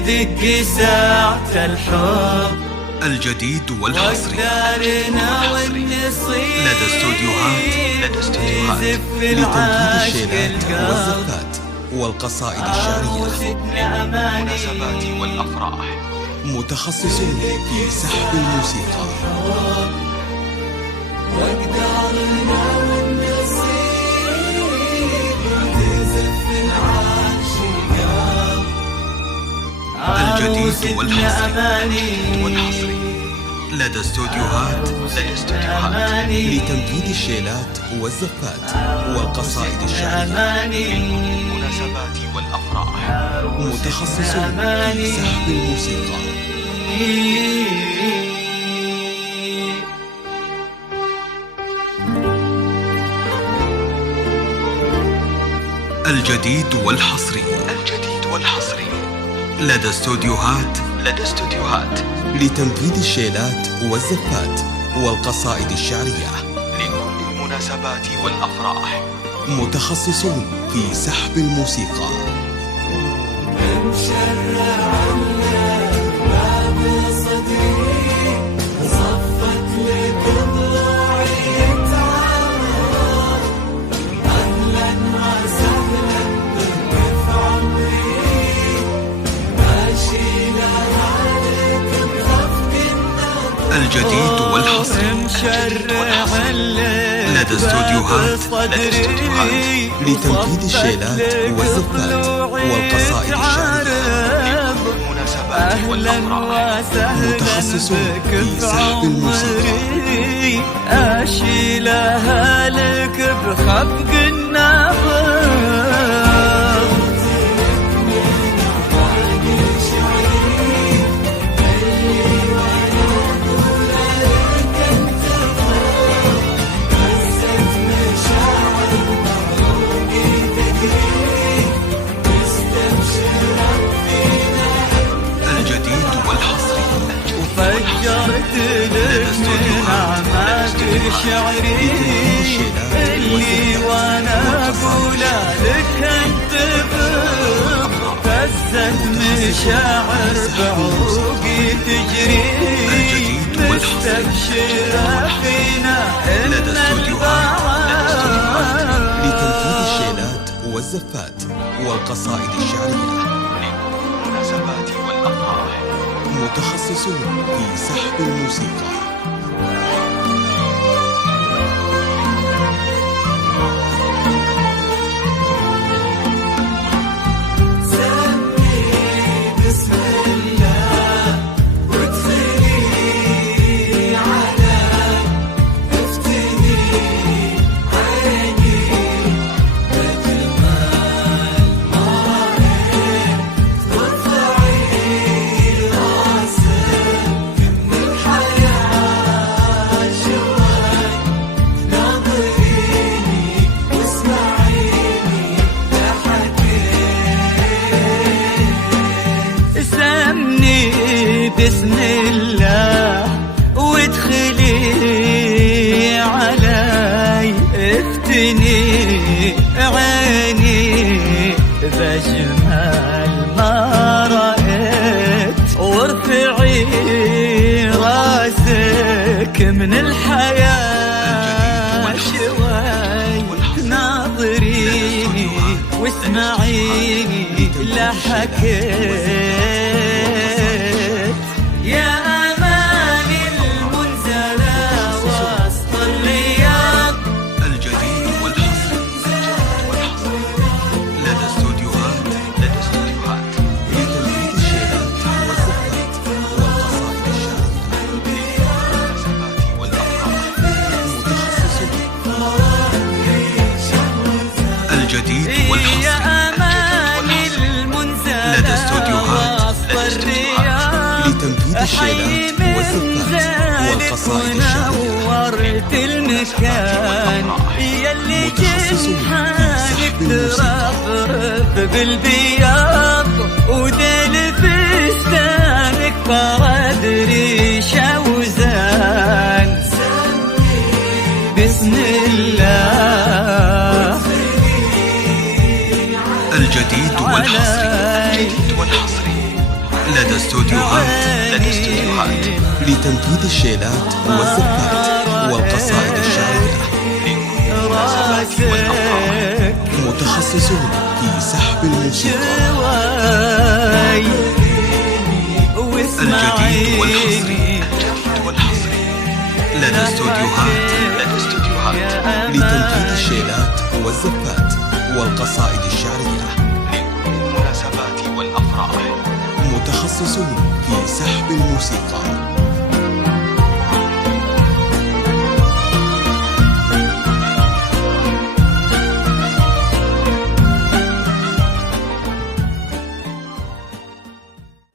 يدق ساعة الحب الجديد والحصري لدى استوديوهات لتنفيذ الشيلات والزفات والقصائد الشعرية، المناسبات والأفراح، متخصصون في سحب الموسيقى. وأقدارنا والنصيب تزف العاشقة. الجديد والحصري لدى استوديوهات لتنفيذ الشيلات والزفات والقصائد الشعرية، المناسبات والأفراح، متخصصون في سحب الموسيقى. الجديد والحصري لدى استوديوهات لتنفيذ الشيلات والزفات والقصائد الشعرية، لكل المناسبات والأفراح، متخصصون في سحب الموسيقى. الجديد والحصري لدى استوديوهات لتنفيذ الشيلات والزفات والقصائد الشعرية، متخصصون في سحب الموسيقى. أشيلها لك بخفق النبض. فجرت لك من أعماق شعري اللي وانا اقول لك انت فزت مشاعر بعروقي تجري. مستبشرة فينا ان لتنفيذ الشيلات والزفات والقصائد الشعرية، المناسبات والأفراح، متخصصون في سحب الموسيقى. بسم الله وادخلي علي، افتني عيني بجمال ما رأيت، وارفعي راسك من الحياة شوي، ناظريني واسمعيني لا حكيت. يا أمان المنزلة وسط الرياض. الجديد والحصري لدى استوديوهات لتنفيذ الشيلات والزفات والقصائد الشعرية، متخصصون. الجديد والحصري يا أمان المنزلة لدى استوديوهات وسط الرياض، لتنفيذ الشيلات والزفات والقصائد الشعرية، نورت المكان يلي جنحانك ترفرف بالبياض، وديل فستانك فرد ريشة وزان. بسم الله الجديد والحصري لدى استوديوهات لتنفيذ الشيلات والزفات والقصائد الشعرية للمناسبات والأفراح. متخصصون في سحب الموسيقى. الجديد والحصري لدى استوديوهات لتنفيذ الشيلات والزفات والقصائد الشعرية للمناسبات والأفراح. متخصصون في سحب الموسيقى.